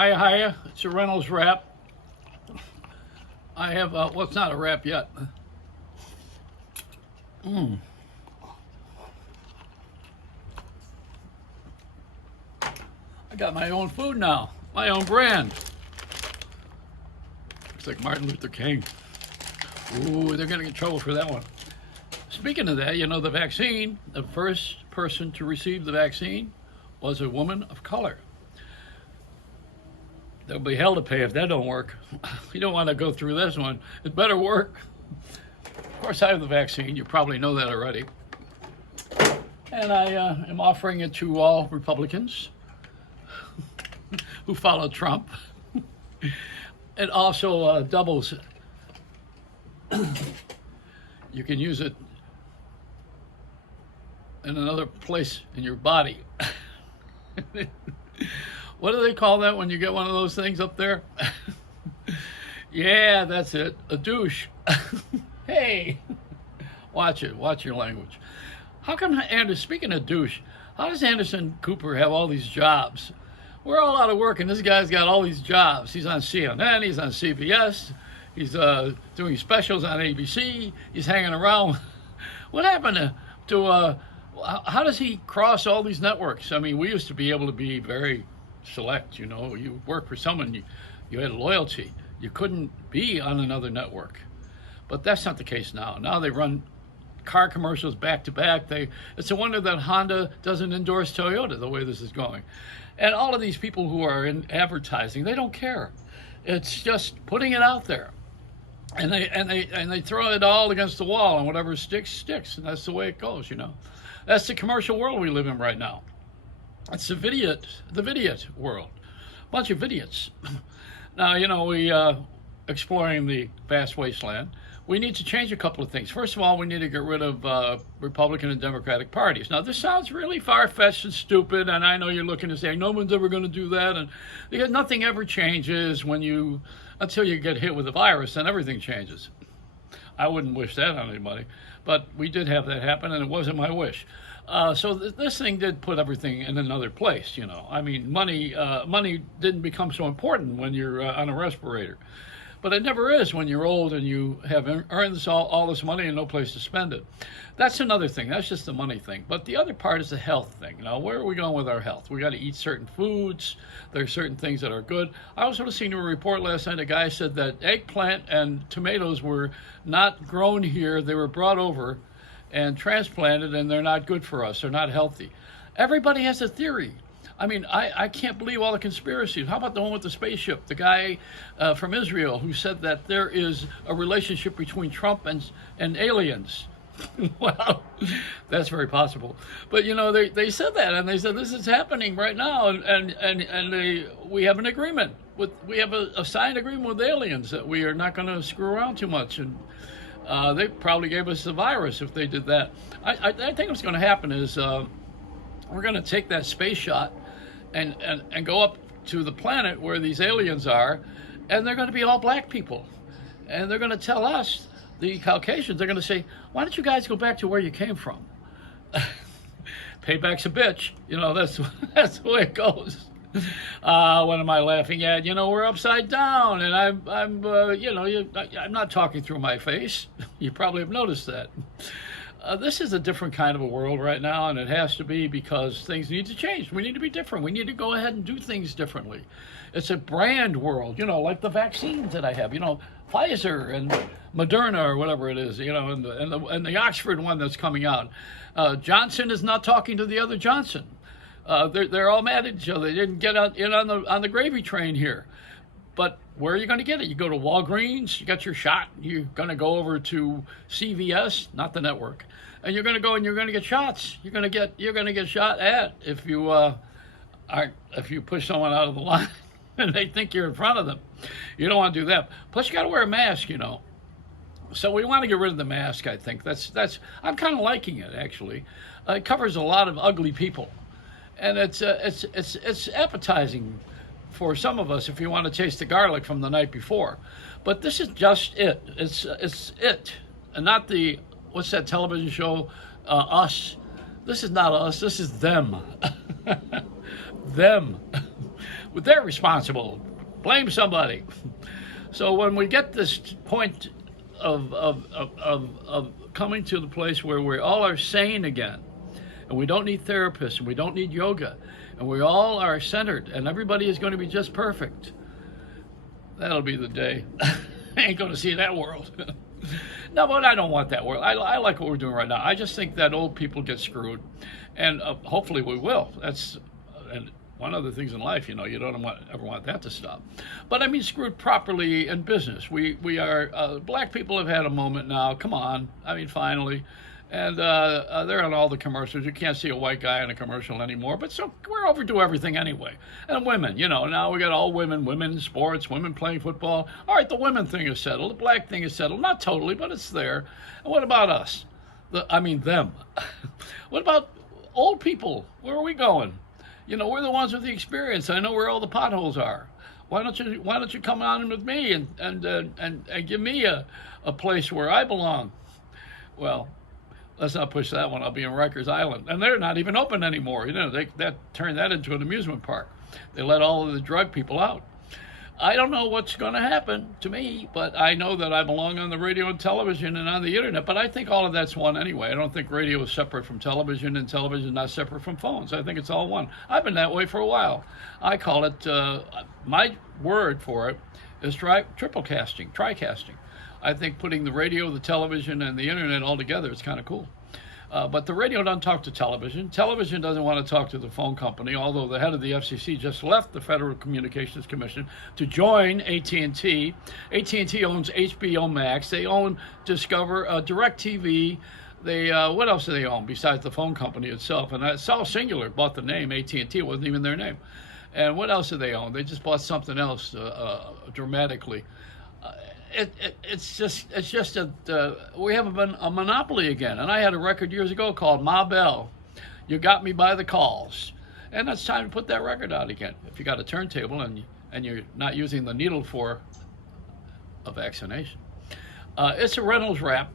Hiya, hiya. It's a Reynolds wrap. I have, well, it's not a wrap yet. Mmm. I got my own food now, my own brand. Looks like Martin Luther King. Ooh, they're gonna get in trouble for that one. Speaking of that, you know, the vaccine, the first person to receive the vaccine was a woman of color. They'll be hell to pay if that don't work. You don't want to go through this one. It better work. Of course, I have the vaccine. You probably know that already. And I am offering it to all Republicans who follow Trump. It also doubles. You can use it in another place in your body. What do they call that when you get one of those things up there? Yeah, that's it. A douche. Hey, watch it. Watch your language. How come, speaking of douche, how does Anderson Cooper have all these jobs? We're all out of work, and this guy's got all these jobs. He's on CNN, he's on CBS, he's doing specials on ABC, he's hanging around. What happened to how does he cross all these networks? I mean, we used to be able to be very select, you know. You work for someone, you had loyalty. You couldn't be on another network. But that's not the case now. Now they run car commercials back to back. It's a wonder that Honda doesn't endorse Toyota the way this is going. And all of these people who are in advertising, they don't care. It's just putting it out there. And they throw it all against the wall, and whatever sticks, sticks. And that's the way it goes, you know. That's the commercial world we live in right now. It's the vidiot world. Bunch of idiots. Now, you know, we exploring the vast wasteland. We need to change a couple of things. First of all, we need to get rid of Republican and Democratic parties. Now, this sounds really far-fetched and stupid, and I know you're looking to say no one's ever going to do that, and because nothing ever changes until you get hit with a virus, then everything changes. I wouldn't wish that on anybody, but we did have that happen, and it wasn't my wish. So this thing did put everything in another place, you know. I mean, money didn't become so important when you're on a respirator. But it never is when you're old and you have earned all this money and no place to spend it. That's another thing. That's just the money thing. But the other part is the health thing. Now, where are we going with our health? We got to eat certain foods. There are certain things that are good. I also listened to a report last night. A guy said that eggplant and tomatoes were not grown here. They were brought over and transplanted, and they're not good for us. They're not healthy. Everybody has a theory. I mean, I can't believe all the conspiracies. How about the one with the spaceship? The guy from Israel who said that there is a relationship between Trump and aliens. Well, that's very possible. But, you know, they said that, and they said this is happening right now, and we have an agreement. We have a signed agreement with aliens that we are not going to screw around too much, and they probably gave us the virus if they did that. I think what's going to happen is we're going to take that space shot and go up to the planet where these aliens are, and they're going to be all black people. And they're going to tell us, the Caucasians, they're going to say, why don't you guys go back to where you came from? Payback's a bitch. You know, that's the way it goes. What am I laughing at? You know, we're upside down, and I'm not talking through my face. You probably have noticed that. This is a different kind of a world right now, and it has to be because things need to change. We need to be different. We need to go ahead and do things differently. It's a brand world, you know, like the vaccines that I have, you know, Pfizer and Moderna or whatever it is, you know, and the Oxford one that's coming out. Johnson is not talking to the other Johnson. They're all mad at each other. They didn't get in on the gravy train here. But where are you going to get it? You go to Walgreens, you got your shot. You're going to go over to CVS, not the network, and you're going to go and you're going to get shots. You're going to get shot at if you push someone out of the line and they think you're in front of them. You don't want to do that. Plus, you got to wear a mask, you know. So we want to get rid of the mask. I think that's. I'm kind of liking it actually. It covers a lot of ugly people, and it's appetizing for some of us if you want to taste the garlic from the night before. But this is just it. It's it, and not the, what's that television show, Us. This is not us, this is them. Them. Well, they're responsible. Blame somebody. So when we get this point of coming to the place where we all are sane again, and we don't need therapists, and we don't need yoga, and we all are centered, and everybody is going to be just perfect, that'll be the day. I ain't going to see that world. No, but I don't want that world. I like what we're doing right now. I just think that old people get screwed, and hopefully we will. That's and one of the things in life, you know, you don't ever want that to stop. But I mean, screwed properly in business. We are black people have had a moment now. Come on, I mean, finally. And they're on all the commercials. You can't see a white guy in a commercial anymore. But so we're overdo everything anyway. And women, you know, now we got all women in sports, women playing football. All right, the women thing is settled. The black thing is settled. Not totally, but it's there. And what about us? Them. What about old people? Where are we going? You know, we're the ones with the experience. I know where all the potholes are. Why don't you come on in with me and give me a place where I belong? Well, let's not push that one. I'll be in Rikers Island. And they're not even open anymore. You know, they turned that into an amusement park. They let all of the drug people out. I don't know what's going to happen to me, but I know that I belong on the radio and television and on the internet. But I think all of that's one anyway. I don't think radio is separate from television and television not separate from phones. I think it's all one. I've been that way for a while. I call it, my word for it is tricasting. I think putting the radio, the television, and the internet all together is kind of cool. But the radio doesn't talk to television. Television doesn't want to talk to the phone company, although the head of the FCC just left the Federal Communications Commission to join AT&T. AT&T owns HBO Max. They own Discover, DirecTV. They what else do they own besides the phone company itself? And that's all singular. Bought the name AT&T. It wasn't even their name. And what else do they own? They just bought something else dramatically. It's just we have a monopoly again. And I had a record years ago called Ma Bell, You Got Me by the Calls. And it's time to put that record out again. If you got a turntable and you're not using the needle for a vaccination. It's a Reynolds Wrap.